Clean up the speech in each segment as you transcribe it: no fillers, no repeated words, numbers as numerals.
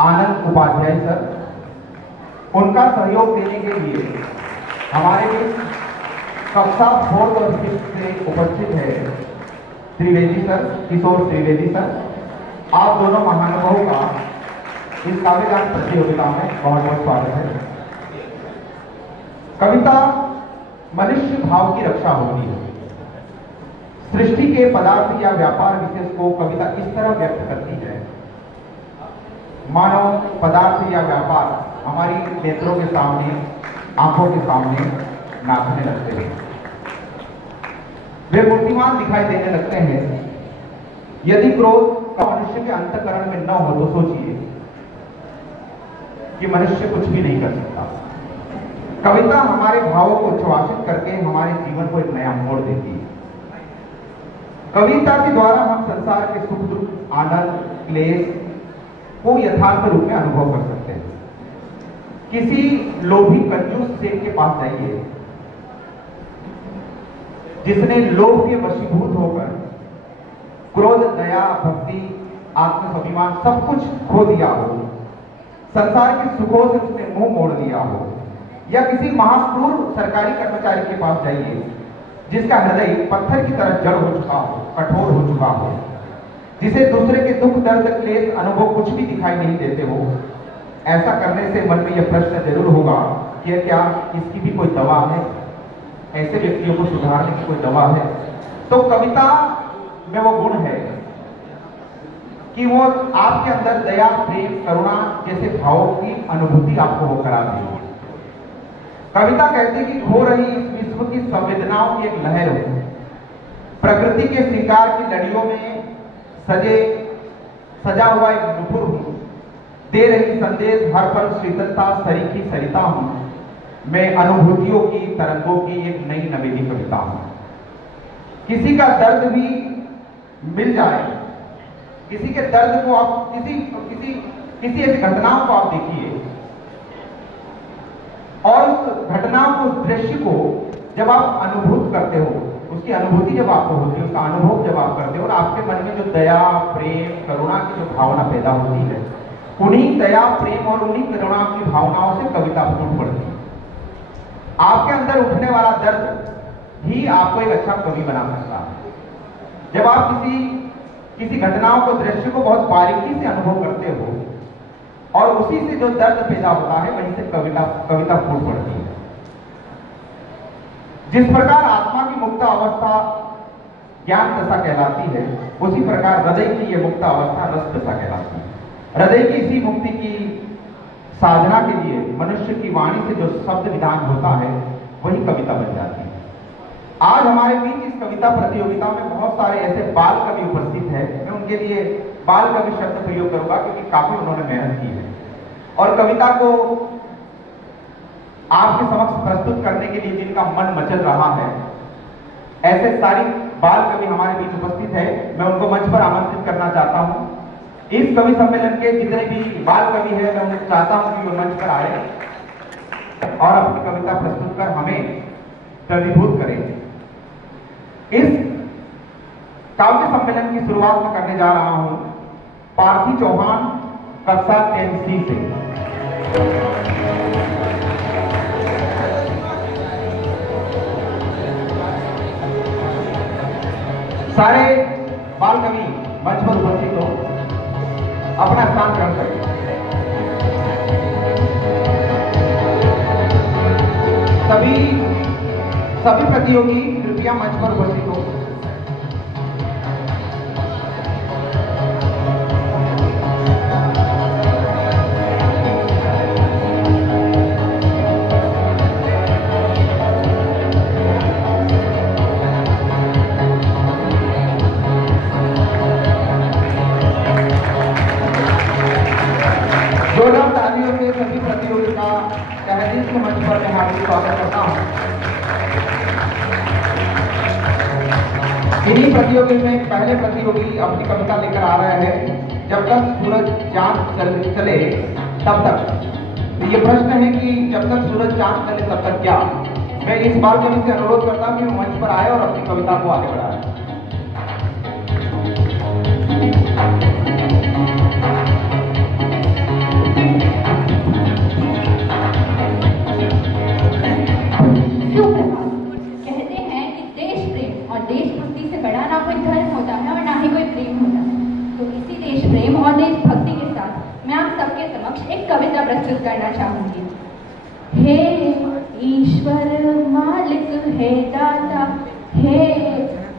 आनंद Upadhyay sir, उनका सहयोग देने के लिए हमारे बीच कक्षा 4 और 6 से उपस्थित है त्रिवेदी सर, किशोर त्रिवेदी सर। आप दोनों महानुभावों का इस काव्यगान प्रतियोगिता में बहुत बहुत स्वागत है। कविता मनुष्य भाव की रक्षा होती है। सृष्टि के पदार्थ या व्यापार विशेष को कविता इस तरह व्यक्त करती है मानो पदार्थ या व्यापार हमारी नेत्रों के सामने, आंखों के सामने नाचने लगते हैं, वे मूर्तिमान दिखाई देने लगते हैं। यदि क्रोध का मनुष्य के अंतःकरण में न हो तो सोचिए कि मनुष्य कुछ भी नहीं कर सकता। कविता हमारे भावों को उच्छ्वासित करके हमारे जीवन को एक नया मोड़ देती है। कविता के द्वारा हम संसार के सुख दुख, आनंद, क्लेश को यथार्थ रूप में अनुभव कर सकते हैं। किसी लोभी कंजूस सेठ के पास जाइए जिसने लोभ के वशीभूत होकर क्रोध, दया, भक्ति, आत्मस्वाभिमान सब कुछ खो दिया हो, संसार के सुखों से उसने मुंह मोड़ लिया हो, या किसी महाक्रूर सरकारी कर्मचारी के पास जाइए जिसका हृदय पत्थर की तरह जड़ हो चुका हो, कठोर हो चुका हो, जिसे दूसरे के दुख, दर्द, क्लेश, अनुभव कुछ भी दिखाई नहीं देते हो। ऐसा करने से मन में यह प्रश्न जरूर होगा कि क्या इसकी भी कोई दवा है? ऐसे व्यक्तियों को सुधारने की कोई दवा है? तो कविता में वो गुण है कि वो आपके अंदर दया, प्रेम, करुणा जैसे भावों की अनुभूति आपको वो करा देगी। कविता कहती कि हो रही इस विश्व की संवेदनाओं की एक लहर हो, प्रकृति के श्रृंगार की लड़ियों में सजा हुआ एक नुपुर हूं, दे रही संदेश हर पल शीतलता, सरीखी सरिता हूं, मैं अनुभूतियों की तरंगों की एक नई नवेली कविता हूं। किसी का दर्द भी मिल जाए, किसी के दर्द को आप किसी ऐसी घटनाओं को आप देखिए और उस घटनाओं को, उस दृश्य को जब आप अनुभूत करते हो, उसकी अनुभूति जब आपको होती है, उसका अनुभव जब आप करते हो और आपके मन में जो दया, प्रेम, करुणा की जो भावना पैदा होती है, उन्हीं दया, प्रेम और उन्हीं करुणा की भावनाओं से कविता फूट पड़ती है। आपके अंदर उठने वाला दर्द ही आपको एक अच्छा कवि बना सकता है। जब आप किसी घटनाओं को, दृश्य को बहुत बारीकी से अनुभव करते हो और उसी से जो दर्द पैदा होता है, वहीं से कविता फूट पड़ती है। जिस प्रकार आत्मा की मुक्त अवस्था ज्ञान दशा कहलाती है, उसी प्रकार हृदय की यह मुक्त अवस्था रस दशा कहलाती है। हृदय की इसी मुक्ति की साधना के लिए मनुष्य की वाणी से जो शब्द विधान होता है, वही कविता बन जाती है। आज हमारे बीच इस कविता प्रतियोगिता में बहुत सारे ऐसे बाल कवि उपस्थित हैं। मैं उनके लिए बाल कवि शब्द प्रयोग करूंगा क्योंकि काफी उन्होंने मेहनत की है और कविता को आपके समक्ष प्रस्तुत करने के लिए जिनका मन मचल रहा है, ऐसे सारी बाल कवि हमारे बीच उपस्थित है। मैं उनको मंच पर आमंत्रित करना चाहता हूं। इस कवि सम्मेलन के जितने भी बाल कवि हैं, मैं उन्हें चाहता हूं कि वो मंच पर आए और अपनी कविता प्रस्तुत कर हमें प्रतिभूत करें। इस काव्य सम्मेलन की शुरुआत में करने जा रहा हूं पार्थी चौहान, कक्षा 10C से। सारे बाल कवि मंच पर उपस्थित हो, अपना स्थान ग्रहण करें। सभी प्रतियोगी कृपया मंच पर उपस्थित हो। जोरदार तालियों से सभी प्रतियोगी का तहे दिल से मंच पर मैं हार्दिक स्वागत करता हूं। इन्हीं प्रतियोगी में पहले प्रतियोगी अपनी कविता लेकर आ रहे हैं, जब तक सूरज चांद चले तब तक। ये प्रश्न है कि जब तक सूरज चांद चले तब तक क्या? मैं इस बार कवि से अनुरोध करता हूं कि वो मंच पर आए और अपनी कविता को आगे बढ़ाए। कविता प्रस्तुत करना चाहूंगी। हे ईश्वर मालिक है दाता, हे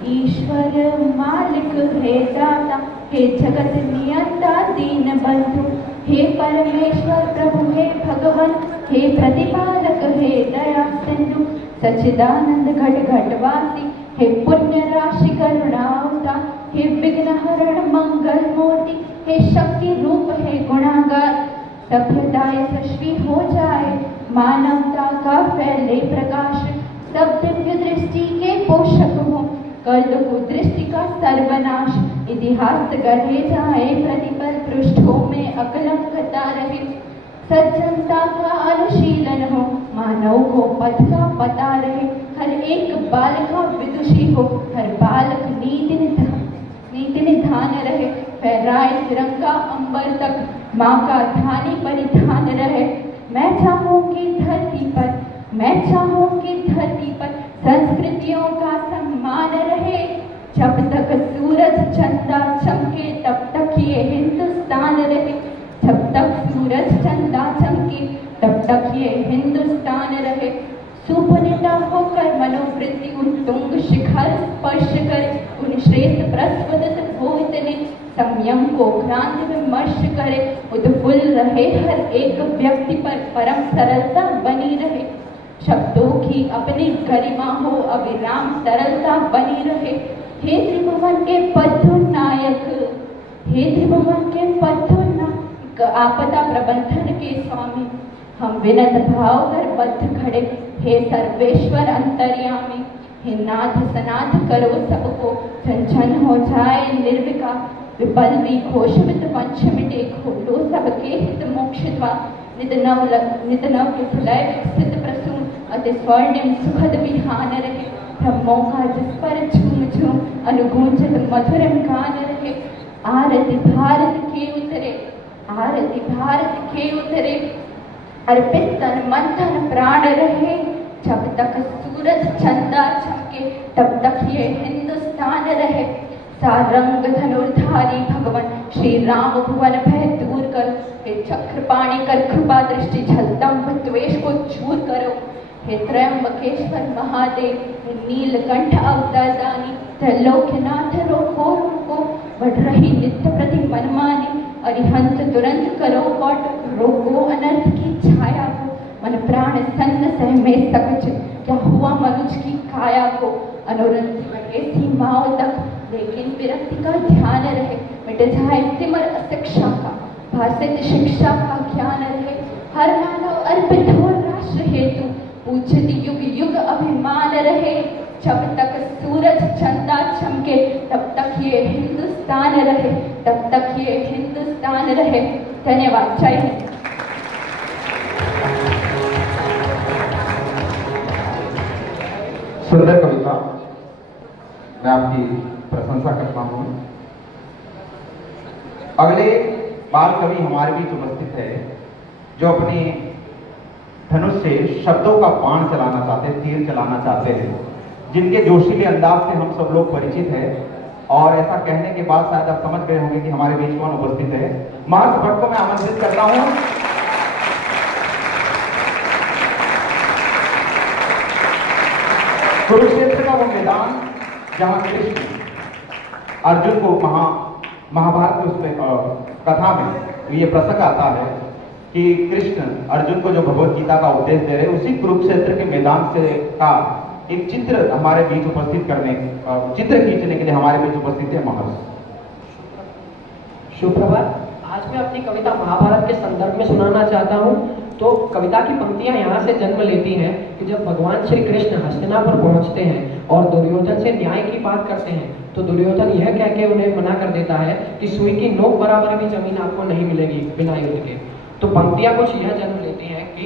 ईश्वर मालिक है दाता, हे जगत नियंता दीन बंधु, हे परमेश्वर प्रभु हे भगवान, हे प्रतिपालक हे दया सिंधु, सच्चिदानंद घट घटवासी, हे पुण्य राशि करुणावतार, हे विघ्न हरण मंगल मूर्ति, हे शक्ति रूप हे गुणागार, सभ्यता यशस्वी हो जाए, मानवता का फैले प्रकाश, सब दिव्य दृष्टि के पोषक हो, कल्प दृष्टि का सर्वनाश, इतिहास गढ़े जाए प्रतिपल पृष्ठों में अकलंकता रहे, सज्जनता का अनुशीलन हो, मानव को पथ का पता रहे, हर एक बालक का विदुषी हो, हर बालक नीति निधान रहे, फहराए तिरंगा अंबर तक, माँ का धानी परिधान रहे। मैं चाहूंगी धरती पर संस्कृतियों का सम्मान रहे, जब तक सूरज चंदा चमके तब तक ये हिंदुस्तान रहे, जब तक सूरज चंदा चमके तब तक ये हिंदुस्तान रहे। सुपुनिता होकर मनोवृत्ति उत्तुंग शिखर स्पर्श करे, उन श्रेष्ठ प्रस्फुटित हो इतने, संयम को क्रांति विमर्श करे, उत्फुल्ल रहे हर एक व्यक्ति पर परम सरलता बनी रहे, शब्दों की अपनी गरिमा हो अविराम तरलता बनी रहे। हे त्रिभुवन के पद्मनायक, हे त्रिभुवन के पद्मनायक, आपदा प्रबंधन के स्वामी, हम विनत भाव कर बद्ध खड़े, हे सर्वेश्वर अंतर्यामी, हे नाथ सनाथ करो सबको, छन छन हो जाए निर्विकार, विपल भी घोषित पंच मिटे, खोलो सबके हित मोक्ष द्वार, नित नव विफलय विकसित प्रसून, अति स्वर्णिम सुखद विहान रहे, ब्रह्मों का जिस पर झूम झूम अनुगूंजित मधुरम गान रहे। आरती भारत के उतरे, आरती भारत के उतरे, अर्पित तन मन धन प्राण रहे, जब तक सूरज चंदा चमके तब तक ये हिंदुस्तान रहे। सारंग धनुर्धारी भगवान श्री राम भुवन भय दूर करो, हे चक्रपाणि कर कृपा दृष्टि झलदंभ द्वेष को दूर करो, हे त्रयंबकेश्वर महादेव, हे नीलकंठ अवतारदानी, त्रैलोक्यनाथ रोको रोको, बढ़ रही नित्य प्रति मनमानी, अरिहंत तुरंत करो वट, रोको अनर्थ की छाया को, मन प्राण सन्न सहमे सकच, क्या हुआ मनुष्य की काया को, अनुरंत बढ़े सीमाओं तक, लेकिन विरक्ति का ध्यान रहे, मिट जाए तिमर अशिक्षा का, भाषित शिक्षा का ज्ञान रहे, हर मानव अर्पित हो राष्ट्र हेतु, पूजित युग युग अभिमान रहे, जब तक सूरज चंदा चमके तब तक ये हिंदुस्तान रहे, तब तक ये हिंदुस्तान रहे। धन्यवाद। जय हिंद। सुंदर कविता, मैं आपकी प्रशंसा करता हूँ। अगले बाल कवि हमारे बीच उपस्थित है, जो अपने धनुष से शब्दों का बाण चलाना चाहते हैं, तीर चलाना चाहते हैं, जिनके जोशीले अंदाज से हम सब लोग परिचित हैं। और ऐसा कहने के बाद शायद आप समझ गए होंगे कि हमारे बीच कौन उपस्थित है। महर्ष भट्ट को मैं आमंत्रित करता हूँ। कुरुक्षेत्र का वो मैदान जहां कृष्ण अर्जुन को महाभारत में उसमें कथा में ये प्रसंग आता है कि कृष्ण अर्जुन को जो भगवत गीता का उपदेश दे रहे, उसी कुरुक्षेत्र के मैदान से का एक चित्र हमारे बीच उपस्थित करने, चित्र खींचने के लिए हमारे बीच उपस्थित है महर्षि। सुप्रभात। आज मैं अपनी कविता महाभारत के संदर्भ में सुनाना चाहता हूँ। तो कविता की पंक्तियां यहाँ से जन्म लेती हैं कि जब भगवान श्री कृष्ण हस्तिनापुर पहुँचते हैं और दुर्योधन से न्याय की बात करते हैं, तो दुर्योधन यह कह के उन्हें मना कर देता है कि सुई की नोक बराबर भी जमीन आपको नहीं मिलेगी बिना युद्ध के। तो पंक्तियां कुछ यह जन्म लेती हैं कि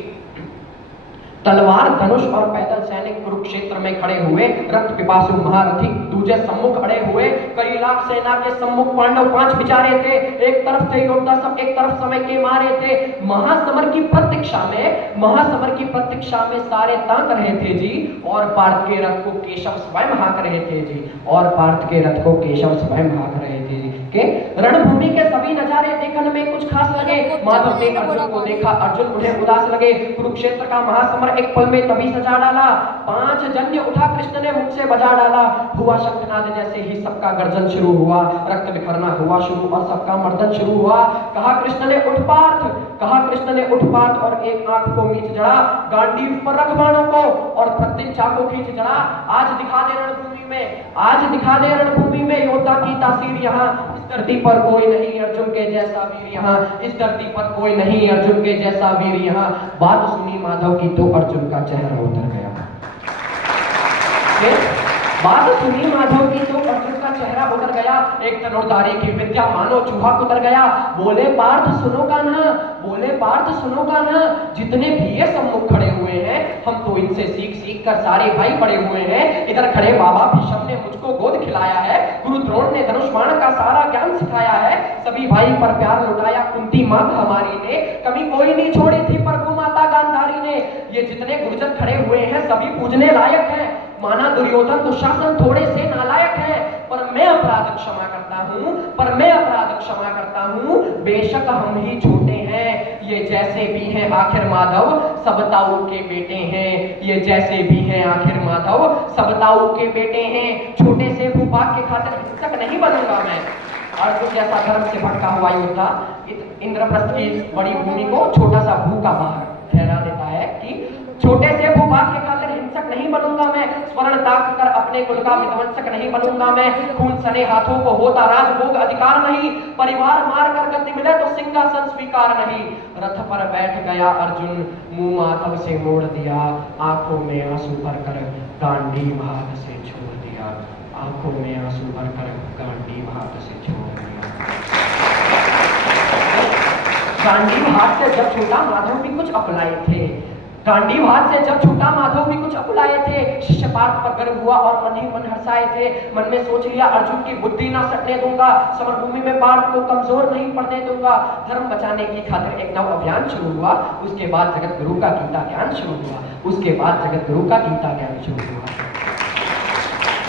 तलवार धनुष और पैदल सैनिक कुरुक्षेत्र में खड़े हुए, रक्त पिपासु महारथी दूजे सम्मुख खड़े हुए, कई लाख सेना के सम्मुख पांडव 5 बिचारे थे, एक तरफ थे योद्धा सब, एक तरफ समय के मारे थे। महासमर की प्रतीक्षा में सारे ताक रहे थे जी, और पार्थ के रथ को केशव स्वयं हाँक रहे थे जी, और पार्थ के रथ को केशव स्वयं हाँक रहे थे जी। के रणभूमि के सभी नजारे देखने में कुछ खास लगे, माधव ने अर्जुन को देखा, अर्जुन उन्हें उदास लगे। कुरुक्षेत्र का महासमर एक पल में तभी सजा डाला। 5 जन्य उठा कृष्ण ने मुख से बजा डाला। हुआ शंखनाद, जैसे ही सबका गर्जन शुरू हुआ, रक्त बिखरना हुआ शुरू और सबका मर्दन शुरू हुआ। कहा कृष्ण ने उठ पार्थ, कहा कृष्ण ने उठ पार्थ, और एक आंख को मीच जड़ा, गांडीव पर रख बाणों को और प्रत्येक चाकू खींच जड़ा। आज दिखा दे रणभूमि में, आज दिखा दे रणभूमि में योद्धा की तासीर यहाँ। इस धरती पर कोई नहीं अर्जुन के जैसा वीर यहाँ, इस धरती पर कोई नहीं अर्जुन के जैसा वीर यहाँ। बात सुनी माधव की तो अर्जुन का चेहरा उतर गया। बात सुनी माधव की तो अर्जुन का चेहरा उतर गया। एक धनुर्धारी की विद्या मानो चूहा उतर गया। बोले पार्थ सुनो कान्हा, बोले पार्थ सुनो कान्हा, जितने भी ये सम्मुख खड़े हुए हैं, हम तो इनसे सीख सीख कर सारे भाई बड़े हुए हैं। इधर खड़े बाबा भीष्म ने मुझको गोद खिलाया है, गुरु द्रोण ने धनुष बाण का सारा ज्ञान सिखाया है, सभी भाई पर प्यार लुटाया कुंती मां हमारी ने, कभी कोई नहीं छोड़ी थी प्रभु माता गांधारी ने। ये जितने गुरुजन खड़े हुए हैं सभी पूजने लायक हैं। माना दुर्योधन दुशासन थोड़े से नालायक हैं, पर मैं अपराध क्षमा करता हूँ, पर मैं अपराध क्षमा करता हूँ। बेशक हम ही छोटे हैं, ये जैसे भी हैं आखिर माधव सब ताऊ के बेटे हैं, ये जैसे भी हैं आखिर माधव सब ताऊ के बेटे हैं। छोटे से भूभाग के खातिर हिंसक नहीं बनूंगा मैं। अर्जुन जैसा धर्म से भटका हुआ योद्धा इंद्रप्रस्थ की बड़ी भूमि को छोटा सा भू का बाहर ठहरा देता है कि छोटे से भूभाग के खातिर हिंसक नहीं बनूंगा मैं, स्वर्ण ताक कर अपने कुल का विध्वंसक नहीं बनूंगा मैं। खून सने हाथों को होता राजभोग अधिकार नहीं, परिवार मार कर गद्दी मिले तो सिंहासन स्वीकार नहीं। रथ पर बैठ गया अर्जुन, मुंह माधव से मोड़ दिया, आंखों में आंसू भरकर गांडीव हाथ से छोड़ दिया, आंखों में आंसू भरकर गांडीव हाथ से छोड़ दिया। गांडीव हाथ से जब छूटा माधव भी कुछ अपलाए थे, गांडीव हाथ से जब छूटा माधव भी कुछ अपलाए थे। शिष्य पार्थ पर गर्व हुआ और मन ही मन हर्षाए थे। मन में सोच लिया अर्जुन की बुद्धि ना सटने दूंगा, समरभूमि में पार्थ को कमजोर नहीं पड़ने दूंगा। धर्म बचाने की खातिर एक नव अभियान शुरू हुआ। उसके बाद जगत गुरु का गीता ज्ञान शुरू हुआ, उसके बाद जगत गुरु का गीता ज्ञान शुरू हुआ।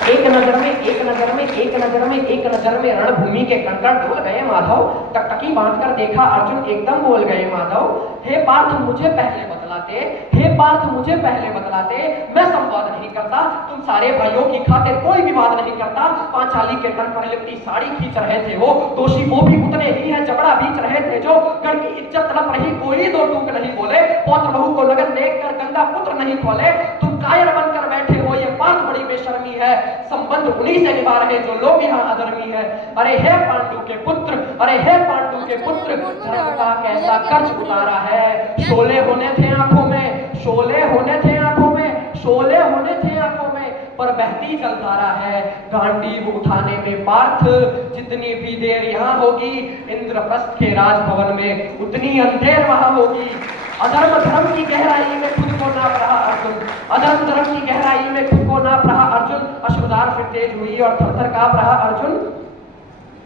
एक नजर में, एक नजर में, एक नजर में, एक नजर में रणभूमि के कणकण डोल गए माधव। टकटकी बांधकर देखा अर्जुन, एकदम बोल गए माधव, हे पार्थ मुझे पहले बतलाते, हे पार्थ मुझे पहले बतलाते, मैं संवाद नहीं करता, तुम सारे भाइयों की खातिर कोई विवाद नहीं करता। पांचाली के तन पर लिपटी साड़ी खींच रहे थे वो, दोषी वो भी उतने ही हैं, जबड़ा बीच रहे थे जो। गढ़ की इज्जत तड़प रही, कोई दो टूक नहीं बोले, पौत्र बहू को लगन देखकर गंगा पुत्र नहीं खोले। तुम कायर बनकर बैठे हो, ये बात बड़ी बेशर्मी है। संबंध उन्हीं से निभा रहे जो लोग यहाँ अधर्मी है। अरे हे पांडु के पुत्र, अरे हे पांडु के पुत्र, धर्म का कैसा कर्ज उतारा है। शोले होने थे आंखों में, शोले होने थे आंखों में, शोले होने थे आंखों में, पर बहती जलधारा है। गांडीव उठाने में पार्थ जितनी भी देर यहाँ होगी, इंद्रप्रस्थ के राजभवन में उतनी अंधेर वहां होगी। अधर्म धर्म की गहराई में खुद को नाप रहा अर्जुन, अधर्म धर्म की गहराई में खुद को नाप रहा अर्जुन। अश्रुधार फिर तेज हुई और थरथर कांप रहा अर्जुन।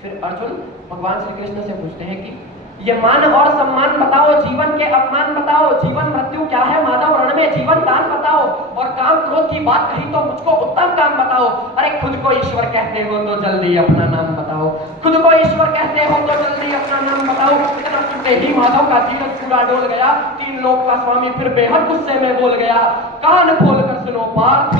फिर अर्जुन भगवान श्री कृष्ण से पूछते हैं कि ये मान और सम्मान बताओ, जीवन के अपमान बताओ, जीवन मृत्यु क्या है माधव, रण में जीवन दान बताओ, और काम क्रोध की बात कही तो मुझको उत्तम काम बताओ। अरे खुद को ईश्वर कहते हो तो जल्दी अपना नाम बताओ, खुद को ईश्वर कहते हो तो जल्दी अपना नाम बताओ। इतना सुनते ही माधव का जीवन पूरा डोल गया। 3 लोक का स्वामी फिर बेहद गुस्से में बोल गया, कान खोलकर सुनो पार्थ,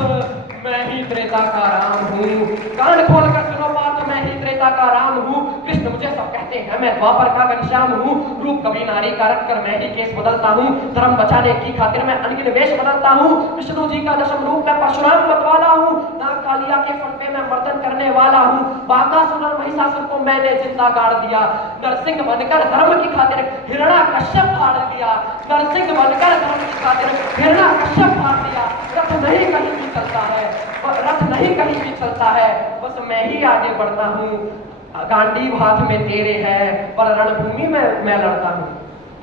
मैं ही त्रेता का राम हूँ। कान खोलकर सुनो पार्थ, मैं ही त्रेता का राम हूँ। कृष्ण मुझे सब कहते हैं, मैं द्वापर का घनश्याम हूँ। रूप कभी नारी का रख कर मैं ही केस बदलता हूँ। धर्म बचाने की खातिर मैं अनगिन वेश बदलता हूँ। विष्णु जी का दशम रूप मैं परशुराम मतवाला हूँ। नाग कालिया के फन में मैं मर्दन करने वाला हूँ। बाकासुर और महिषासुर को मैंने जिंदा गाड़ दिया। नरसिंह बनकर धर्म की खातिर हिरणा कश्यप फाड़ दिया। नरसिंह बनकर धर्म की खातिर हिरणा कश्यप फाड़ दिया। रथ नहीं कहीं भी चलता है, रथ नहीं कहीं भी चलता है, बस मैं ही आगे बढ़ता हूँ। गांडीव हाथ में तेरे है, पर रणभूमि में मैं लड़ता हूँ।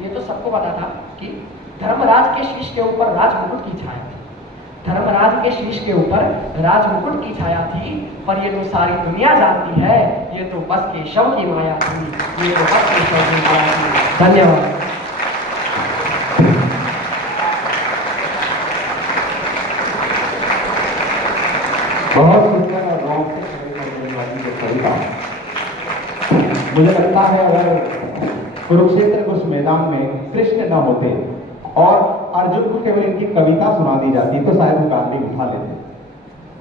ये तो सबको पता था कि धर्मराज के शीश के ऊपर राजमुकुट की छाया थी, धर्मराज के शीश के ऊपर राजमुकुट की छाया थी, पर ये तो सारी दुनिया जानती है, ये तो बस केशव की माया थी, ये तो बस केशव की माया थी। धन्यवाद। बहुत सुंदर और रोमांटिक कविता। मुझे लगता है अगर कुरुक्षेत्र के उस मैदान में कृष्ण न होते और अर्जुन को केवल इनकी कविता सुना दी जाती तो शायद वो गांधी उठा लेते।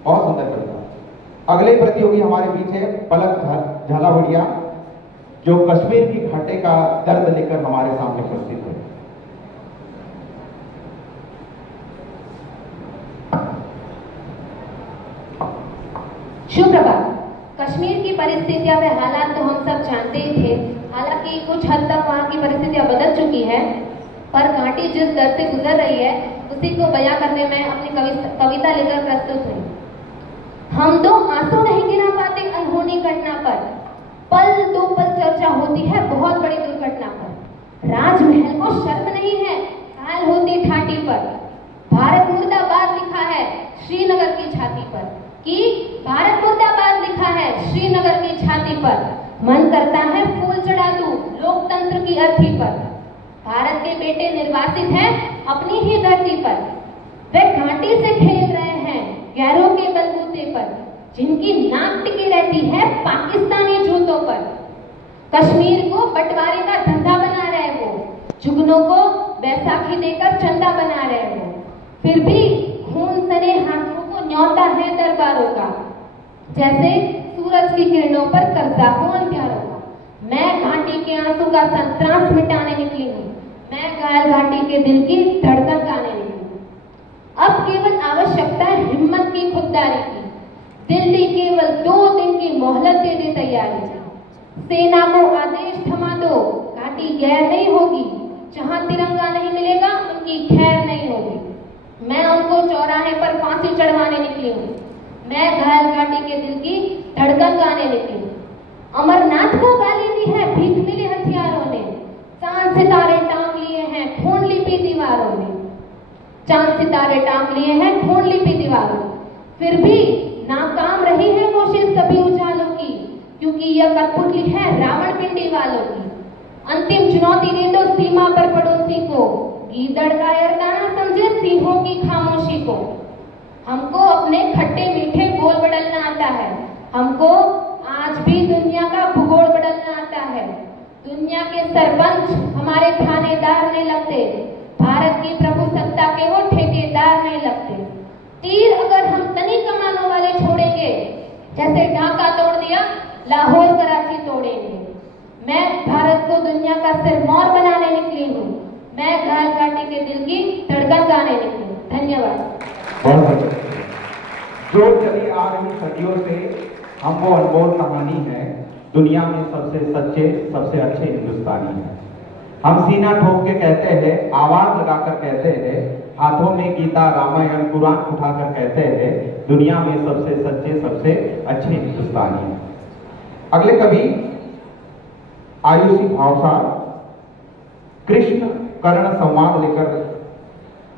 बहुत सुंदर कविता। अगले प्रतियोगी हमारे बीच है पलक झालावड़िया, जो कश्मीर की घाटे का दर्द लेकर हमारे सामने उपस्थित है। शुभ प्रभात। कश्मीर की परिस्थितियां व हालात तो हम सब जानते ही थे, हालांकि कुछ हद तक वहाँ की परिस्थितियां बदल चुकी है, पर घाटी जिस दर से गुजर रही है उसी को बयां करने में अपनी कविता लेकर प्रस्तुत हुई। हम दो आंसू नहीं गिरा पाते अनहोनी घटना पर, पल दो पल चर्चा होती है बहुत बड़ी दुर्घटना पर। राजमहल को शर्म नहीं है हाल होती ठाटी पर, भारत मुर्दाबाद लिखा है श्रीनगर की छाती पर, कि भारत मुर्दाबाद लिखा है श्रीनगर की छाती पर। मन करता है फूल चढ़ा दूं लोकतंत्र की अर्थी पर। भारत के बेटे निर्वासित हैं अपनी ही धरती पर, वे घाटी से खेल रहे हैं गैरों के बलबूते पर, जिनकी नाक टिकी रहती है पाकिस्तानी जूतों पर। कश्मीर को बंटवारे का धंधा बना रहे वो, जुगनों को बैसाखी देकर चंदा बना रहे वो, फिर भी खून सने हाथों को न्योता है दरबारों का। जैसे सूरज की किरणों पर कब्जा हो अंधियारों का। मैं घाटी के आंसू का संत्रास मिटाने निकली हूँ, मैं घायल घाटी के दिल की धड़कन गाने निकली हूँ। अब केवल आवश्यकता है हिम्मत की, खुददारी की। दिल्ली केवल 2 दिन की मोहलत दे दे तैयारी की। सेना को आदेश थमा दो, घाटी गैर नहीं होगी, जहां तिरंगा नहीं मिलेगा उनकी खैर नहीं होगी। मैं उनको चौराहे पर फांसी चढ़वाने निकली हूँ, मैं घायल घाटी के दिल की धड़कन गाने निकली हूँ। अमरनाथ को गाली दी है भीख मिले हथियारों ने, चांद सितारे टांग लिए हैं खून लिपि दीवारों ने, चांद सितारे टांग लिए हैं खून लिपि दीवारों। फिर भी नाकाम रही है कोशिश सभी उजालों की, क्योंकि यह कठपुतली है रावण पिंडी वालों की। अंतिम चुनौती दे दो सीमा पर पड़ोसी को, गीदड़ का यरदाना समझे सिंहों की खामोशी को। हमको अपने खट्टे मीठे बोल बदलना आता है, हमको आज भी दुनिया का भूगोल बदलना आता है। दुनिया के सरपंच हमारे थानेदार नहीं लगते, भारत की प्रभुसत्ता के वो ठेकेदार नहीं लगते। तीर अगर हम तनी कमानों वाले छोड़ेंगे, जैसे ढाका तोड़ दिया लाहौर कराची तोड़ेंगे। मैं भारत को दुनिया का सिरमौर बनाने निकली हूँ, मैं घायल घाटी के दिल की धड़कन गाने निकली हूँ। धन्यवाद। बहुत अच्छा। जो चली आ रही सदियों से हम वो अनमोल कहानी है, दुनिया में सबसे सच्चे सबसे अच्छे हिंदुस्तानी है। हम सीना ठोक के कहते हैं, आवाज लगाकर कहते हैं, हाथों में गीता रामायण कुरान उठाकर कहते हैं, दुनिया में सबसे सच्चे सबसे अच्छे हिंदुस्तानी है। अगले कवि आयुषी भावसार कृष्ण कर्ण संवाद लेकर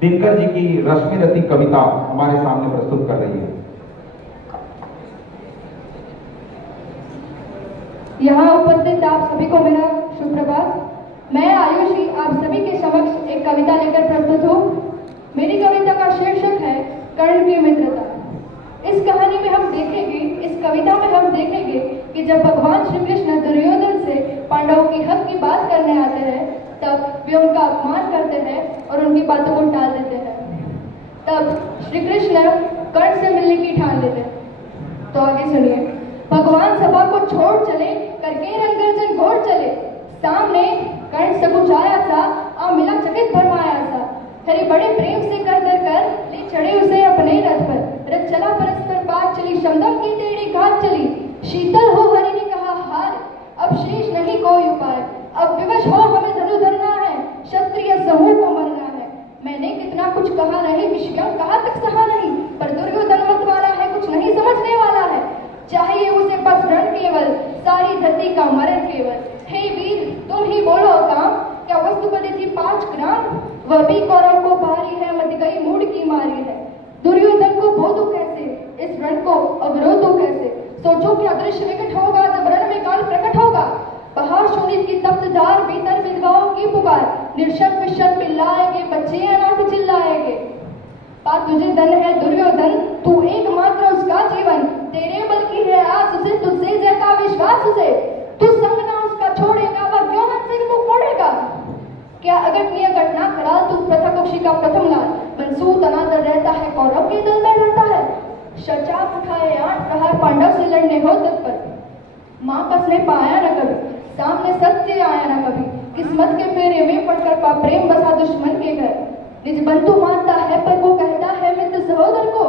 दिनकर जी की रश्मि रति कविता हमारे सामने प्रस्तुत कर रही है। यहाँ उपस्थित आप सभी को मेरा शुभ प्रभात। मैं आयुषी आप सभी के समक्ष एक कविता लेकर प्रस्तुत हूँ। मेरी कविता का शीर्षक है कर्ण की मित्रता। इस कहानी में हम देखेंगे, इस कविता में हम देखेंगे कि जब भगवान श्री कृष्ण दुर्योधन से पांडवों की हक की बात करने आते हैं, तब वे उनका अपमान करते हैं और उनकी बातों को टाल देते हैं। तब श्री कृष्ण कर्ण से मिलने की ठान लेते हैं। तो आगे सुनिए। भगवान सभा को छोड़ चले, करके रंगर्जन घोड़ चले, सामने कर्ण सकुचाया सा, आ मिला चकित भरमाया सा। हरि बड़े प्रेम से कर ले चढ़े उसे अपने रथ पर, रथ चला परस्पर बात चली, शमदम की टेढ़ी घात चली। शीतल हो हरि ने कहा हार, अब शेष नहीं कोई उपाय, अब विवश हो हमें धनु धरना है, क्षत्रिय समूह को मरना है। मैंने कितना कुछ कहा नहीं, विषयम कहा तक सहा नहीं, पर दुर्योधन मत वाला है, कुछ नहीं समझने वाला है। चाहिए उसे बस रण केवल, सारी धरती का मरण केवल। हे वीर तुम ही बोलो काम, क्या वस्तु बड़ी थी 5 ग्राम, वह भी कौरव को भारी है, मत गई मूड की मारी है। दुर्योधन को बोधो कैसे, इस रण को अवरोधो कैसे, सोचो क्या दृश्य विकट होगा जब रण में काल प्रकट होगा। बाहर शोणित की तप्त धार, भीतर विधवाओं की पुकार, निर्शक विषम पिल्लाएंगे, बच्चे अनाथ चिल्लाएंगे। बात तुझे धन है दुर्योधन, तू एकमात्र उसका जीवन, तेरे बल की है आस उसे, तुझसे जैसा विश्वास उसे, तू संग ना उसका छोड़ेगा, वह क्यों न सिर मुंह मोड़ेगा। क्या अघटनीय घटना कराल तू प्रथा कक्षी का प्रथम लाल मनसूर तनादर रहता है कौरव के दिल में रहता है। शचाप उठाए 8 प्रहार पांडव से लड़ने हो तत्पर। माँ कसने पाया न कभी सामने सत्य आया न कभी। किस्मत के फेरे में पड़कर पा प्रेम बसा दुश्मन के घर। निज बंधु मानता है पर वो कहता है मित्र सहोदर को।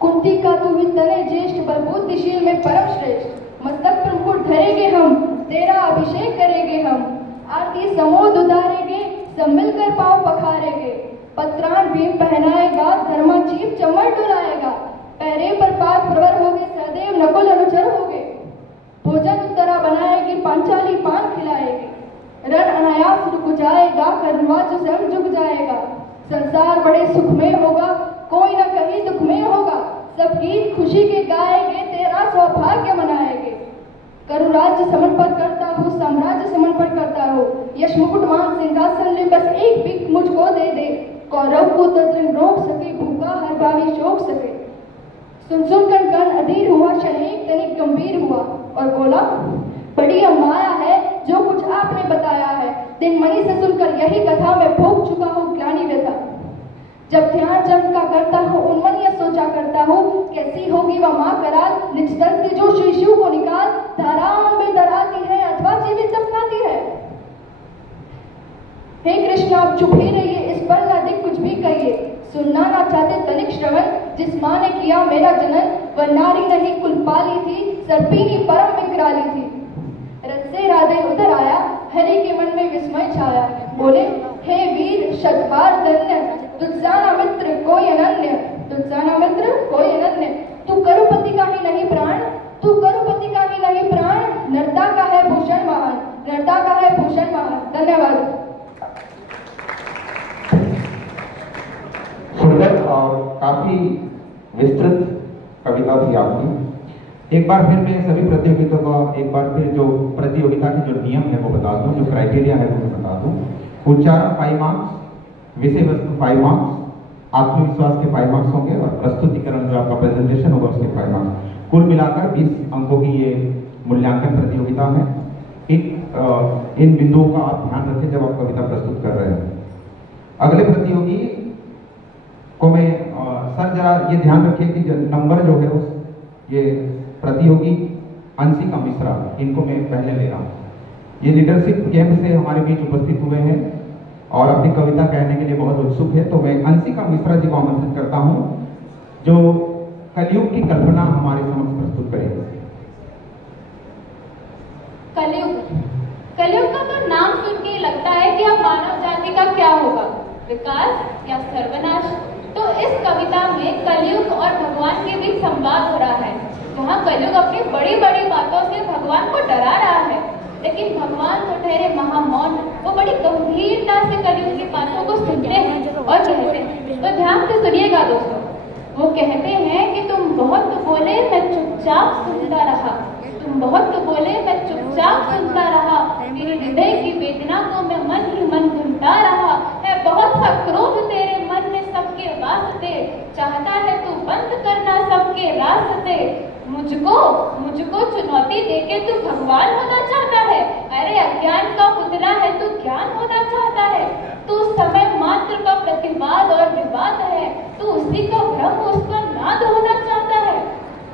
कुंती का तू ही तने ज्येष्ठ बलबुद्धिशील में परम श्रेष्ठ। मस्तक पर मुकुट धरेंगे हम तेरा अभिषेक करेंगे हम। आरती समोद उतारेंगे सब मिलकर पांव पखारेंगे। पत्राण भीम पहनाएगा धर्मा चीप चमर डुलाएगा। पैरे पर पार प्रवर होगे सहदेव नकुल अनुचर होगे। भोजन उत्तरा बनाएगी पांचाली पान खिलाएगी। रण अनायास रुक जाएगा कर्णवाज स्वयं झुक जाएगा। संसार बड़े सुख में होगा कोई न कहीं दुख में होगा। सब गीत खुशी के गाएंगे तेरा सौभाग्य मनाएंगे। करु राज्य समन पर करता हूँ साम्राज्य समन पर करता हूँ। यश मुकुट मान सिंहासन ले बस एक भीख मुझको दे दे। कौरव को तज्रिन रोक सके भूखा हर बावी शोक सके। सुन कर गण अधीर हुआ शहीद तनिक गंभीर हुआ और बोला बड़ी अमाया है जो कुछ आपने बताया है। दिन मणि से सुनकर यही कथा मैं भोग चुका हूँ ग्लानि व्यथा। जब ध्यान जब का करता हूँ उन्मन यह सोचा करता हूँ कैसी होगी वह माँ कराल। निज तन से जो शिशु को निकाल धाराओं में डराती है अथवा जीवित दफनाती है। हे कृष्ण आप चुप ही रहिए इस पर न अधिक कुछ भी कहिए। सुनना ना चाहते तनिक श्रवण जिस माँ ने किया मेरा जनन। वह नारी नहीं कुल पाली थी सर्पिनी परम विकराली थी। रथ से राधे उधर आया हरि के मन में विस्मय छाया। बोले हे वीर शतबार धन्य तुझसाना मित्र कोई अनन्य। तुझसाना मित्र कोई अनन्य। तू करुपति का ही नहीं प्राण तू करुपति का ही नहीं प्राण। नर्ता का है भूषण महान नर्ता का है भूषण महान। धन्यवाद। सुंदर और काफी विस्तृत कविता थी आपकी। एक बार फिर मैं सभी प्रतियोगिताओं का एक बार फिर जो प्रतियोगिता के जो नियम है वो बता दूं, जो क्राइटेरिया है वो मैं बता दूं। उच्चारण 5 मार्क्स, विषय वस्तु 5 मार्क्स, आत्मविश्वास के 5 मार्क्स होंगे और प्रस्तुतिकरण जो आपका प्रेजेंटेशन होगा उसके 5 मार्क्स। कुल मिलाकर 20 अंकों की ये मूल्यांकन प्रतियोगिता है। इन बिंदुओं का आप ध्यान रखें जब आप कविता प्रस्तुत कर रहे हैं। अगले प्रतियोगी को मैं सर जरा ये ध्यान रखिए कि नंबर जो है उस ये प्रतियोगी अंशिका मिश्रा इनको मैं पहले ले रहा हूँ। ये लीडरशिप कैंप से हमारे बीच उपस्थित हुए हैं और अपनी कविता कहने के लिए बहुत उत्सुक है। तो मैं अंशिका मिश्रा जी को आमंत्रित करता हूँ जो कलयुग की कल्पना हमारे समक्ष प्रस्तुत करेंगे। कलयुग का तो नाम सुन के लगता है कि अब मानव जाति का क्या होगा, विकास या सर्वनाश। तो इस कविता में कलयुग और भगवान के बीच संवाद हो रहा है। जहाँ कलयुग अपनी बड़ी बड़ी बातों से भगवान को डरा रहा है, लेकिन भगवान तो ठहरे महामौन। वो बड़ी गंभीरता से कलयुग की बातों को सुनते हैं और कहते हैं। तो ध्यान से सुनिएगा दोस्तों। वो कहते हैं कि तुम बहुत बोले मैं चुपचाप सुनता रहा। तुम बहुत बोले मैं चुपचाप सुनता रहा। मेरे हृदय की वेदना को मैं मन ही मन ढूंढता रहा। है बहुत सा क्रोध तेरे मन में सबके वास्ते। चाहता है तू बंद करना सबके रास्ते। मुझको चुनौती देके तू भगवान होना चाहता है। अरे अज्ञान का पुतला है तू ज्ञान होना चाहता है। तू समय मात्र का प्रतिवाद और विवाद है। तू उसी का भ्रम उसका नाद होना चाहता है।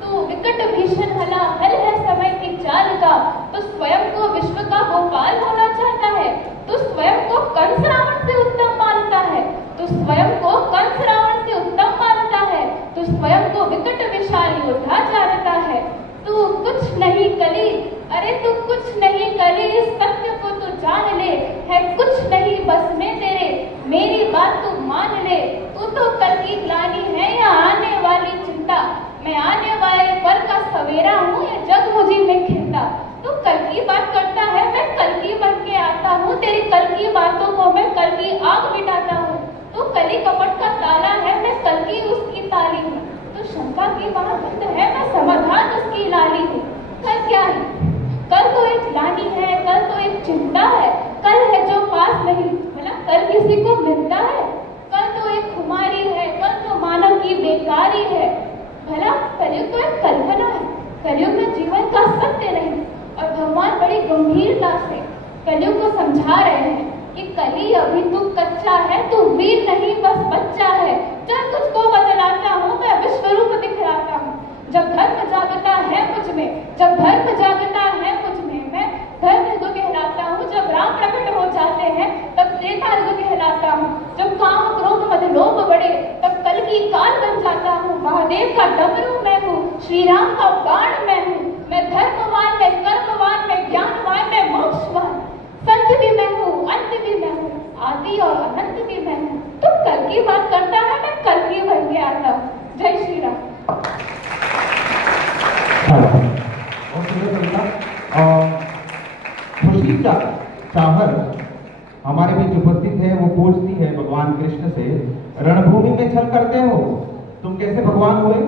तू विकट भीषण हला हल है समय की चाल का। तू स्वयं को विश्व का गोपाल होना चाहता है। तू स्वयं को कंस रावण से उत्तम मानता है। तू स्वयं को कंस रावण से उत्तम मानता है। तू स्वयं को विकट विशाल योद्धा जानता है। तू कुछ नहीं कली, अरे तू कुछ नहीं कली, इस सत्य को तू जान ले। है कुछ नहीं बस में तेरे, मेरी बात तू मान ले। तू तो कल की ग्लानि है या आने वाली चिंता। मैं आने वाले पर का सवेरा हूँ, ये जग मुझे में खिलता। तू कल की बात करता है, मैं कल की बन के आता हूँ। तेरी कल की बातों को मैं कल की आग मिटाता हूँ। तू कली कपट का ताला है, मैं कल की उसकी ताली हूँ। तू शंका की वहाँ बंद है, मैं समाधान उसकी लाली हूँ। कल क्या है? कल तो एक ग्लानि है, कल तो एक चिंता है। कल है जो पास नहीं, मतलब कल किसी को मिलता है। कल तो एक खुमारी है, कल तो मानव की बेकारी है। भला कलयुग तो एक कल्पना है, कलयुग में जीवन का सत्य नहीं। और भगवान बड़ी गंभीरता से कलयुग को समझा रहे हैं। कि कली अभी तू कच्चा है, तू वीर नहीं बस बच्चा है। जब तुझको बदलाता हूँ मैं विश्व रूप दिखलाता हूँ। जब धर्म जागता है मुझ में, जब धर्म जागता है मुझ में, मैं धर्म को कहलाता हूँ। जब राम प्रकट हो जाते हैं तब त्रेता युग कहलाता हूँ। जब काम क्रोध मद लोभ बढ़े तब कल की काल बन जाता हूँ। महादेव का डमरू मैं हूँ, श्री राम का बाण मैं हूँ। मैं धर्मवान, मैं कर्मवान, मैं ज्ञानवान, मैं मोक्षवान। संत भी मैं हूँ, अंत भी मैं हूँ, आदि और अनंत भी मैं हूँ। तू कल की बात करता है, मैं कल की बन के आता हूँ। जय श्री राम। खुशी चाहर हमारे बीच उपस्थित है। वो पूछती है भगवान कृष्ण से, रणभूमि में छल करते हो, तुम कैसे भगवान हुए?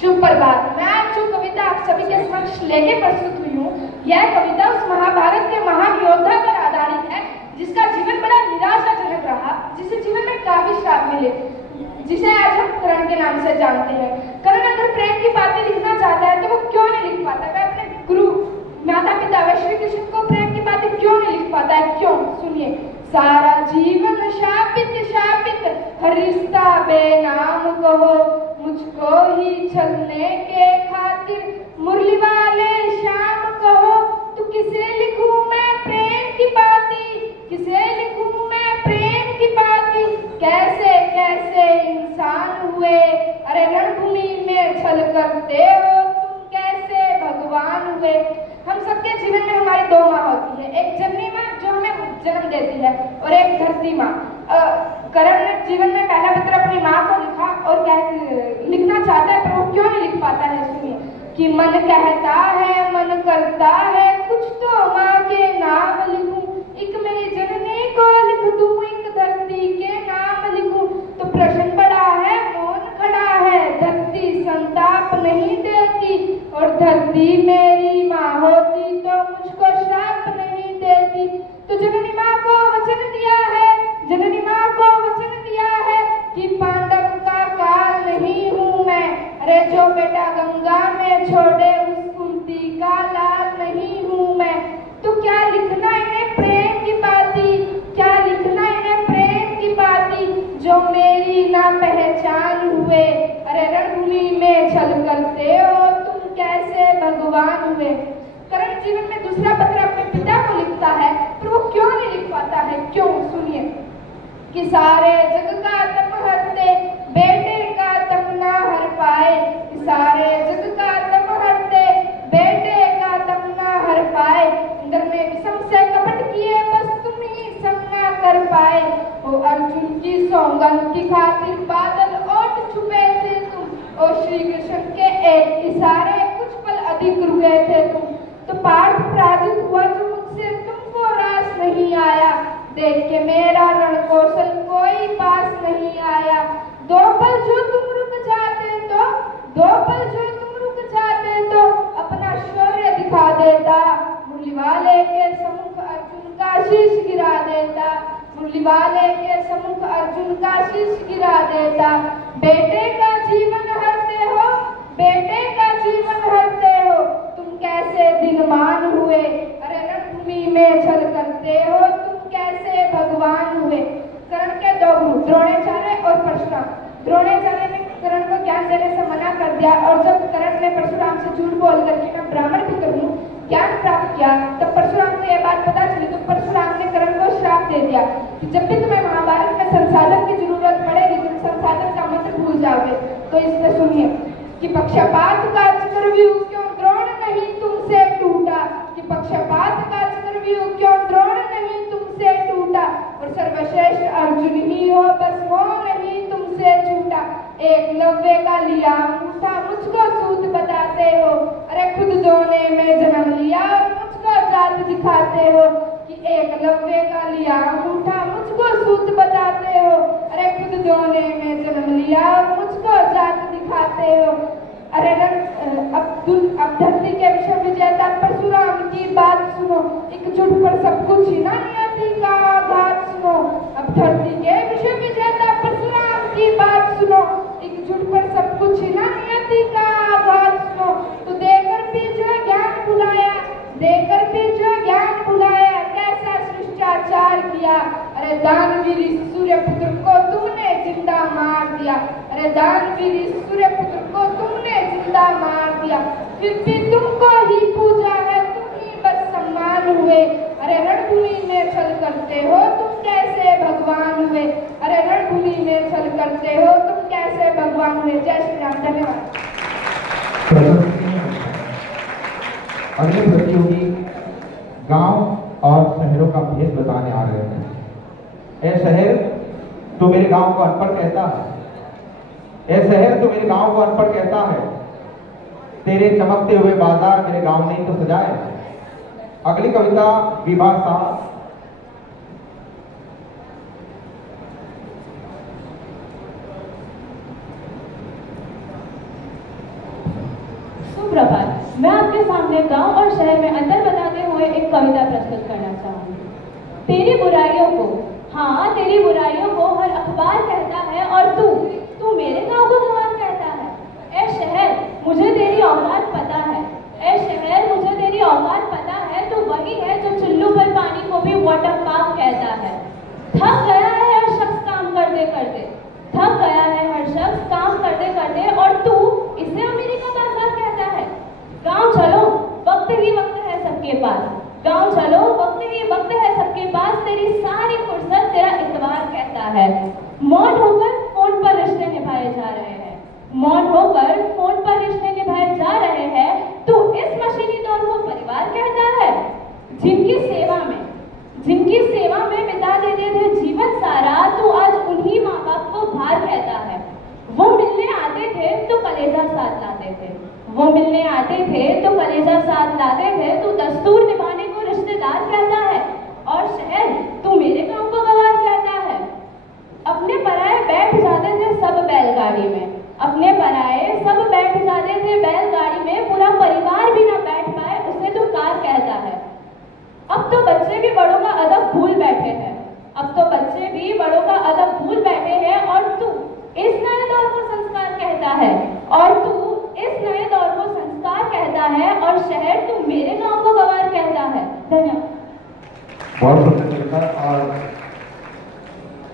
शुभ प्रभात। मैं आज जो कविता आप सभी के समक्ष लेके प्रस्तुत हुई हूँ, यह कविता उस महाभारत के महान योद्धा पर आधारित है जिसका जीवन बड़ा निराशाजनक रहा, जिसे जीवन में काफी श्राप मिले, जिसे आज हम कर्ण के नाम से जानते हैं। कर्ण अगर प्रेम की बातें लिखना चाहता है तो वो क्यों नहीं लिख पाता? वह अपने गुरु माता पिता श्री कृष्ण को प्रेम की बातें क्यों नहीं लिख पाता है? क्यों? सुनिए। सारा जीवन शापित शापित, हर रिश्ता बेनाम कहो, मुझको ही छलने के खातिर मुरली वाले श्याम कहो। तो किसे लिखूं मैं प्रेम की बातें, किसे लिखूं मैं प्रेम की बातें, कैसे कैसे इंसान हुए, अरे रणभूमि में छल करते हो, तुम कैसे भगवान हुए। हम सबके जीवन में हमारी दो माँ होती है, एक जननी माँ जो हमें जन्म देती है और एक धरती माँ। कर्ण ने जीवन में पहला पत्र अपनी माँ को लिखा और लिखना चाहता है पर वो क्यों नहीं लिख पाता है? सुनिए कि मन कहता है, मन करता है, कुछ तो माँ के नाम लिखूं, एक मेरी जननी को लिख दूं, एक धरती के नाम लिखूं। तो प्रश्न बड़ा है, मौन खड़ा है, धरती संताप नहीं देती और धरती मेरी माँ होती तो मुझको श्राप नहीं देती। तो जननी माँ को वचन दिया है, जननी माँ को वचन दिया है कि पांडव का काल नहीं हूँ मैं, अरे जो बेटा गंगा में छोड़े उस कुंती का लाल नहीं हूँ मैं। तो क्या लिखना इन्हें प्रेम की बातें, क्या लिखना इन्हें प्रेम की बातें जो मेरी ना पहचान हुए, अरे रणभूमि में छल करते हो, तुम कैसे भगवान हुए। कर्ण जीवन में दूसरा पत्र अपने पिता को लिखता है पर वो क्यों नहीं लिख पाता है? क्यों? सुनिए कि सारे जग का तम हरते, बेटे का तम ना हर पाए, कि सारे जग का तम हरते, बेटे का तम ना हर पाए, इंद्र में विषम से कपट किए बस तुम ही सम ना कर पाए। ओ अर्जुन की सौगंध की खातिर बादल ओट छुपे थे तुम, ओ श्री कृष्ण के एक इशारे कुछ पल अधिक रुके थे तुम। तो पार्थ पराजित हुआ जो मुझसे तुमको रास नहीं आया, देख के मेरा रण कौशल कोई पास नहीं आया। दो पल जो तुम रुक जाते तो, दो पल जो तुम रुक जाते तो अपना शौर्य दिखा देता, मुरली वाले के सम्मुख अर्जुन का शीश गिरा देता, मुरली वाले के सम्मुख अर्जुन का शीश गिरा देता। बेटे का जीवन हरते हो, बेटे का जीवन हरते हो, तुम कैसे दिनमान हुए, अरे रणभूमि में छल करते हो, तुम कैसे भगवान हुए। कर्ण के दो गुरु द्रोणाचार्य और परशुराम। द्रोणाचार्य ने कर्ण को ज्ञान देने से मना कर दिया और जब कर्ण ने परशुराम से झूठ बोल करके मैं ब्राह्मण भी करूं ज्ञान प्राप्त किया, तब परशुराम को यह बात पता चली तो परशुराम ने कर्ण को श्राप दे दिया कि जब भी तुम्हें महाभारत में संसाधन की जरूरत पड़ेगी तुम संसाधन का मंत्र भूल जाओगे। तो इसमें सुनिए कि पक्षपात का चक्रव्यूह क्यों द्रोण नहीं तुमसे टूटा, कि पक्षपात का चक्रव्यूह क्यों द्रोण नहीं तुमसे टूटा, और सर्वश्रेष्ठ अर्जुन ही हो बस वो नहीं तुमसे छूटा। एकलव्य का लिया अंगूठा मुझको सूत बताते हो, अरे खुद दोने में जन्म लिया और मुझको जात दिखाते हो, कि एकलव्य का लिया अंगूठा मुझको सूत बताते हो, अरे खुद दोने में जन्म लिया और मुझको जात दिखाते हो। अरे अब धरती के विषय विजेता परशुराम की बात सुनो, एकजुट पर सब कुछ ही ना नियति का आघात सुनो। अब धरती के विषय विजेता परशुराम की बात सुनो, एकजुट पर सब कुछ ही ना नियति का आघात सुनो। तो देकर भी जो ज्ञान भुलाया, देकर भी जो ज्ञान भुलाया, अरे दानवीर सूर्यपुत्र को तुमने जिंदा मार दिया, अरे दानवीर सूर्यपुत्र को तुमने जिंदा मार दिया, फिर भी तुमको ही पूजा है, तुम ही बस सम्मान हुए। अरे रणभूमि में छल करते हो तुम कैसे भगवान हुए, अरे रणभूमि में छल करते हो तुम कैसे भगवान हुए। जय श्री राम। धन्यवाद। अगले प्रतियोगी गांव और शहरों का भेद बताने आ रहे हैं। ए शहर तो मेरे गांव को अनपढ़ कहता है, ए शहर तो मेरे गांव को अनपढ़ कहता है, तेरे चमकते हुए बाजार मेरे गांव ने तो सजाए। अगली कविता विवाह साहब। सुप्रभात। मैं आपके सामने गांव और शहर में अंतर बताते हुए एक कविता प्रस्तुत करना चाहूंगी। तेरी बुराइयों को, हाँ तेरी बुराइयों को हर अखबार कहता है और तू मेरे गांव को गंवार कहता है। ए शहर मुझे तेरी औकात पता है, ए शहर मुझे तेरी औकात पता है, तू वही है जो चुल्लू पर पानी को भी वाटर पार्क कहता है। थक गया है हर शख्स काम करते करते, थक गया है हर शख्स काम करते करते, और तू इसे अमेरिका का घर कहता है। गांव चलो वक्त ही वक्त है सबके पास, गांव चलो वक्त ही वक्त है सबके पास, तेरी सारी फुर्सत तेरा इतवार कहता है। मौन होकर फोन पर रिश्ते निभाए जा रहे हैं, मौन होकर फोन पर रिश्ते निभाए जा रहे हैं, तू इस मशीनी दौर को परिवार कहता है। जिनकी सेवा में बिता देते थे जीवन सारा, तू आज उन्हीं माँ बाप को भार कहता है। वो मिलने आते थे तो कलेजा साथ लाते थे, वो मिलने आते थे तो कलेजा साथ लाते थे, तू दस्तूर निभाने को रिश्तेदार कहता है। और शहर तू मेरे गांव को गवार कहता है। अपने पराए बैठ जाते थे सब बैलगाड़ी में, अपने पराए सब बैठ जाते थे बैलगाड़ी में, पूरा परिवार भी ना बैठ पाए उसे तू कार कहता है। अब तो बच्चे भी बड़ों का अदब भूल बैठे हैं, अब तो बच्चे भी बड़ों का अदब भूल बैठे हैं, और तू इस नए दौर को संस्कार कहता है, और तू इस नए दौर को संस्कार कहता है, और शहर तू मेरे गांव को गवार कहता है। धन्यवाद। बहुत सुंदर लगता है। और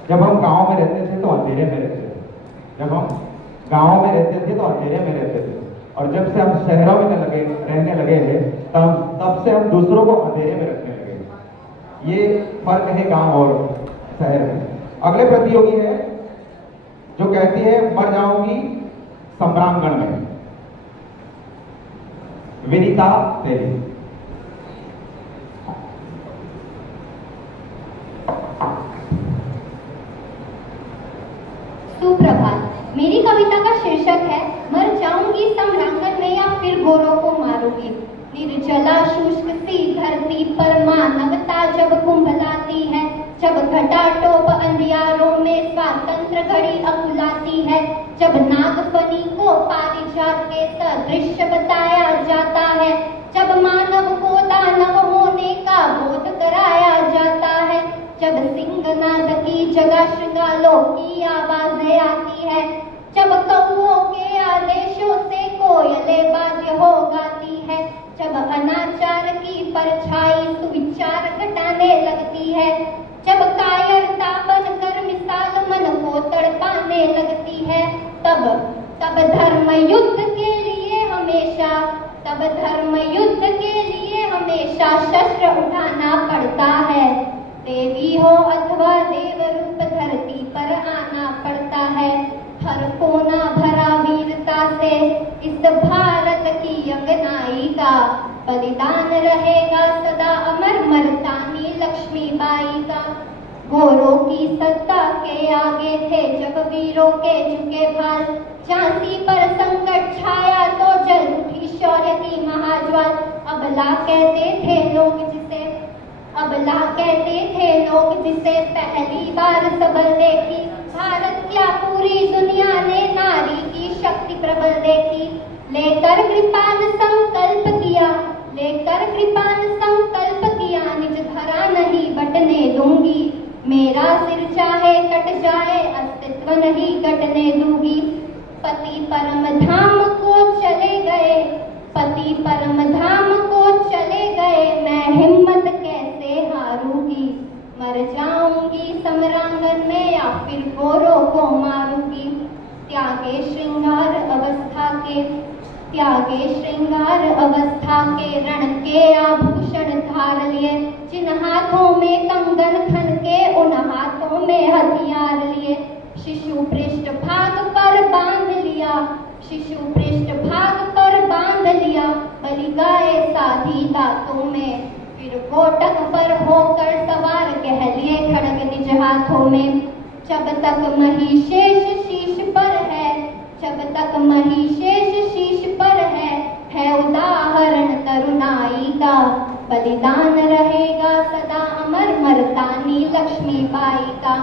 जब हम गांव में रहते थे तो अंधेरे में रहते थे, जब हम गांव में रहते थे तो अंधेरे में रहते थे, और जब से हम शहरों में रहने लगे हैं तब से हम दूसरों को अंधेरे में रखने लगे। ये फर्क है गांव और शहर में। अगले प्रतियोगी है जो कहती है मर जाऊंगी सम्रांगण में। विनीता तेरी। सुप्रभात। मेरी कविता का शीर्षक है मर जाऊंगी सम्रांगण में या फिर गोरों को मारूंगी। निर्जला शुष्क सी धरती पर मानवता जब कुंभलाती है, जब घटाटोप अंधियारों में स्वातंत्र घड़ी अकुलाती है, जब नागफनी को पारिजात के सदृश बताया जाता है, जब मानव को दानव होने का बोध कराया जाता है, जब सिंहनाद की जगह श्रृंगालों की आवाजें आती है, जब कौओं के आदेशों से कोयलें बाध्य हो गाती है, जब अनाचार की परछाई सुविचार घटाने लगती है, जब कायरता बनकर मिसाल मन को तड़पाने लगती है, तब धर्म युद्ध के लिए हमेशा शस्त्र उठाना पड़ता है। देवी हो अथवा देव रूप धरती पर आना पड़ता है। हर कोना भरा वीरता से इस भारत की अंगनाई का बलिदान रहेगा सदा अमर मर्दानी लक्ष्मीबाई का। गोरों की सत्ता के आगे थे जब वीरों के झुके भाल, झांसी पर संकट छाया तो जल उठी शौर्य की महाज्वाल। अबला कहते थे लोग जिसे पहली बार सबल देखी, भारत क्या पूरी दुनिया ने नारी की शक्ति प्रबल देखी। लेकर कृपान संकल्प किया निज धरा नहीं बटने दूंगी। मेरा सिर चाहे कट जाए अस्तित्व नहीं कटने दूंगी। पति परम धाम को चले गए मैं हिम्मत कैसे हारूंगी। मर जाऊंगी फिर गोरों को मारूंगी। त्यागे श्रृंगार अवस्था के, त्यागे श्रृंगार अवस्था के, रण के आभूषण धार लिए। जिन हाथों में कंगन खन के, उन हाथों में हथियार लिए। शिशु पृष्ठ भाग पर बांध लिया, शिशु पृष्ठ भाग पर बांध लिया। बलि गाय साधी दांतों में, फिर कोटक पर होकर सवार कह लिए खड़ग निज हाथों में। जब तक मही शेष शीश पर है, जब तक मही शेष शीश पर है उदाहरण तरुणाई का। बलिदान रहेगा सदा अमर मर्दानी लक्ष्मीबाई का।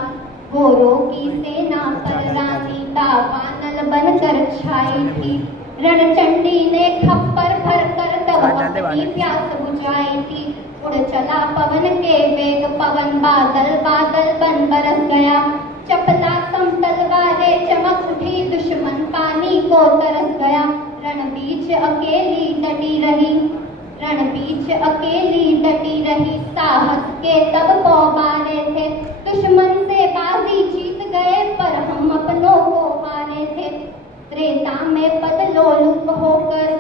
गोरों की सेना पर रानी दावानल बनकर छाई थी। रणचंडी ने खप्पर भरकर तब अपनी प्यास बुझाई थी। उड़ चला पवन के वेग, पवन बादल बादल बन बरस गया। चपला समतल वारे चमक उठी, दुश्मन पानी को तरस गया। रण बीच अकेली डटी रही, रण बीच अकेली डटी रही। साहस के तब पौबारे थे, दुश्मन से बाजी जीत गए पर हम अपनों को हारे थे। त्रेता में पदलोलुप होकर,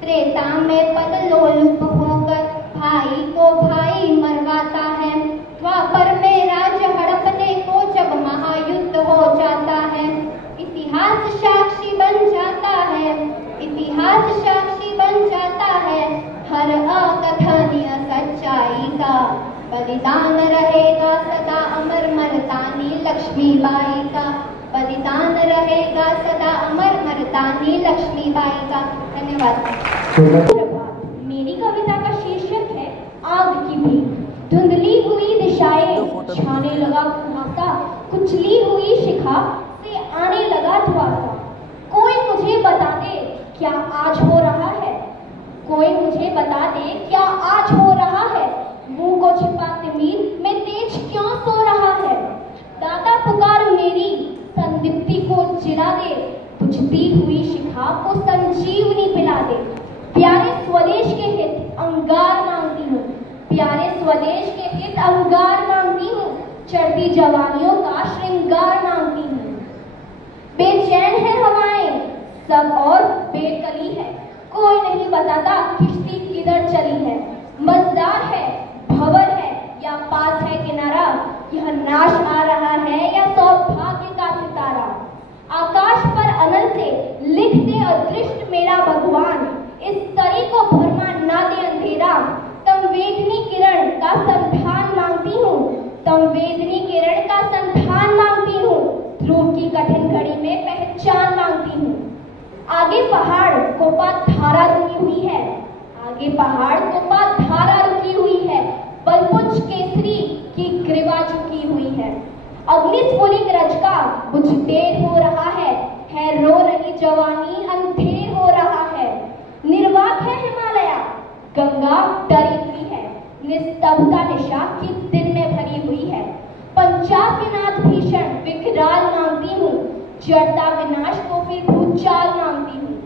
त्रेता में पदलोलुप होकर भाई को भाई मरवाता है। द्वापर में राज हड़पने को जब महायुद्ध हो जाता है। इतिहास साक्षी बन जाता है, इतिहास साक्षी बन जाता है हर अकथनीय सच्चाई का। बलिदान रहेगा सदा अमर मर्दानी लक्ष्मीबाई का। बलिदान रहेगा सदा अमर मर्दानी लक्ष्मीबाई का। धन्यवाद। मेरी कविता का शीर्षक है आग की भीख। धुंधली हुई दिशाएं, छाने लगा कुहासा, कुचली हुई शिखा से आने लगा धुआंसा। कोई मुझे बता दे क्या आज हो रहा है, कोई मुझे बता दे क्या आज हो रहा है। मुंह को छिपा तिमिर में तेज क्यों सो रहा है। दाता पुकार मेरी संदीप्ति को जिला दे, बुझती हुई शिखा को संजीवनी पिला दे। प्यारे स्वदेश के हित अंगार मांगती हूँ, प्यारे स्वदेश के हित अंगार मांगती हूँ। चढ़ती जवानियों का श्रृंगार मांगती हूँ। बेचैन है हवाएं सब और बेकली है, कोई नहीं बताता किश्ती किधर चली है। मजदार है भंवर है या पास है किनारा, यह नाश आ रहा है या सौभाग्य का सितारा। आकाश पर अनल से लिख दे अदृष्ट मेरा भगवान, इस तरी को भरमा ना दे अंधेरा। संवेदनी किरण का संधान मांगती हूँ, संवेदनी किरण का संधान मांगती हूँ। ध्रुव की कठिन घड़ी में पहचान मांगती हूँ। आगे पहाड़ कोपा धारा रुकी हुई है, आगे पहाड़ कोपा धारा रुकी हुई है। बलपुच केसरी की ग्रीवा झुकी हुई है। अग्निस्फुलिंग रज का बुझ देर हो रहा है रो रही जवानी अंधेर हो रहा है। निर्वाक है हिमालय गंगा डरी हुई है, निस्तब्धता निशा की दिन में भरी हुई है। पंचाग्निनाद भीषण विकराल मांगती हूँ, जड़ता विनाश को फिर भूचाल मांगती हूँ।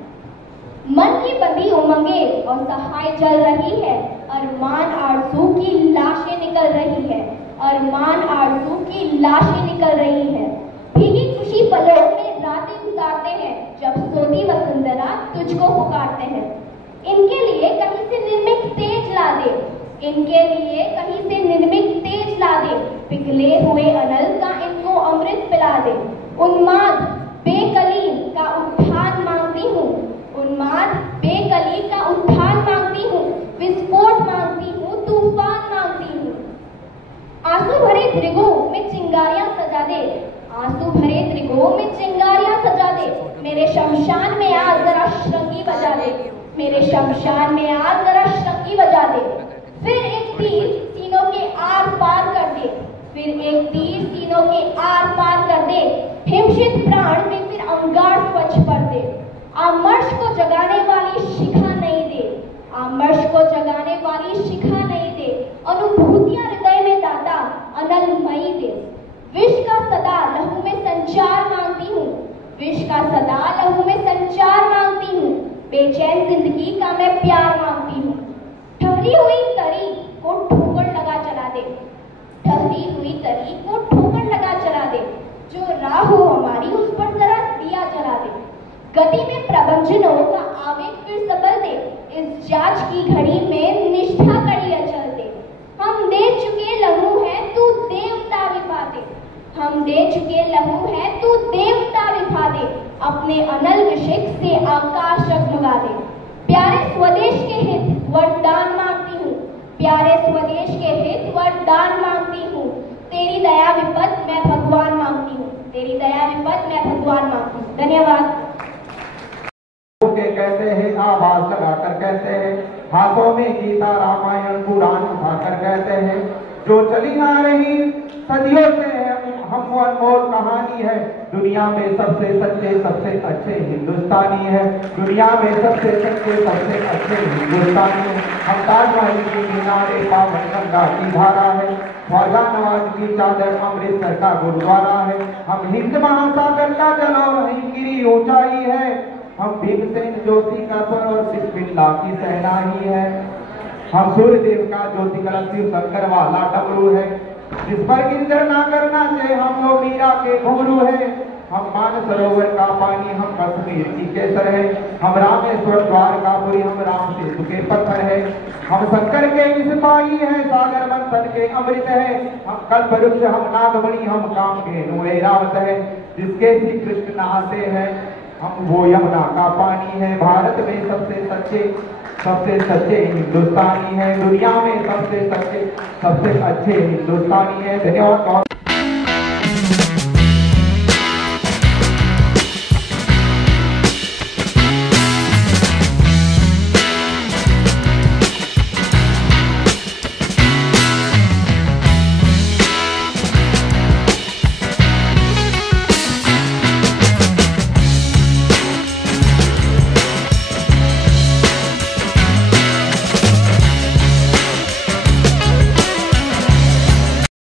मन की बंधी उमंगे और सहाय जल रही है, अरमान आरज़ू की लाशें निकल रही है, अरमान आरज़ू की लाशें निकल रही है। भीगी खुशी पलों में रातें गुजारते हैं, जब सोती वसुंधरा तुझको पुकारते हैं। इनके लिए कहीं से निर्मित तेज ला दे, इनके लिए कहीं से निर्मित तेज ला दे। पिघले हुए अनल का इनको अमृत पिला दे। उन्माद बेकली का उत्थान मांगती हूँ, उन्माद बेकली का उत्थान मांगती हूँ। विस्फोट मांगती हूँ, तूफान मांगती हूँ। आंसू भरे त्रिगो में चिंगारियां सजा दे, आंसू भरे त्रिगो में चिंगारियां सजा दे। मेरे शमशान में आज जरा श्रृंगी बजा दे, मेरे शमशान में आज जरा श्रृंगी बजा दे। फिर एक तीर सीनों के आर पार कर दे, फिर एक तीर सीनों के आर पार कर दे। हिमशित प्राण में फिर अंगार स्वच्छ कर दे। आमर्श को जगाने वाली शिखा नहीं दे, आमर्श को जगाने वाली शिखा नहीं दे। अनुभूतियां हृदय में दाता अनलमयी दे। विष का सदा लहू में संचार मांगती हूँ, विष का सदा लहू में संचार मांगती हूँ। बेचैन जिंदगी का मैं प्यार मांगती हूँ। ठहरी हुई तरी को ठोकर लगा चला दे, ठहरी हुई तरी को ठोकर लगा चला दे। जो गाड़ी उस पर जरा दिया जला दे। गति में प्रवंचनों का आवेग फिर सबल दे, इस जांच की घड़ी में निष्ठा कड़ी अचल दे। हम दे चुके लहू है तू देवता विभा दे, हम दे चुके लहू है तू देवता विभा दे, अपने अनल विषिक से आकाश जगमगा दे। प्यारे स्वदेश के हित वरदान मांगती हूँ, प्यारे स्वदेश के हित वरदान मांगती हूँ। तेरी दया विपद मैं भगवान मांगती हूँ, तेरी दया विपद मैं भगवान मांगती हूँ। धन्यवाद। के कहते हैं आवाज लगाकर कहते हैं, हाथों में गीता रामायण पुराण उठाकर कहते हैं, जो चली आ रही सदियों से हम वो अनमोल कहानी है। दुनिया में सबसे सच्चे सबसे अच्छे हिंदुस्तानी है, दुनिया में सबसे सच्चे सबसे अच्छे हिंदुस्तानी है। हम ताजमहल की किनारे पावन गंगा की धारा है, ख्वाजा नवाज की चादर अमृतसर का गुरुद्वारा है। हम हिंद महासागर का जलौर हिमगिरी ऊंचाई है, हम भीमसेन जोशी का स्वर और बिस्मिल्लाह की सहनाई है। हम सूर्यदेव का ज्योति कलश शिव शंकर वाला डमरू है, जिस पर गिरधर ना करना चाहे हम लोग मीरा के घुंघरू है। हम मानसरोवर का पानी हम कश्मीर की केसर है, हम रामेश्वर द्वारकापुरी हम राम सेतु के पत्थर है। हम शंकर के सिपाही है, सागर मंथन के अमृत है। हम कल्पवृक्ष हम नागमणि हम कामधेनु ऐरावत है, जिसके श्री कृष्ण नहाते हैं हम वो यमुना का पानी है। भारत में सबसे सच्चे हिंदुस्तानी है, दुनिया में सबसे अच्छे हिंदुस्तानी है। धन्यवाद।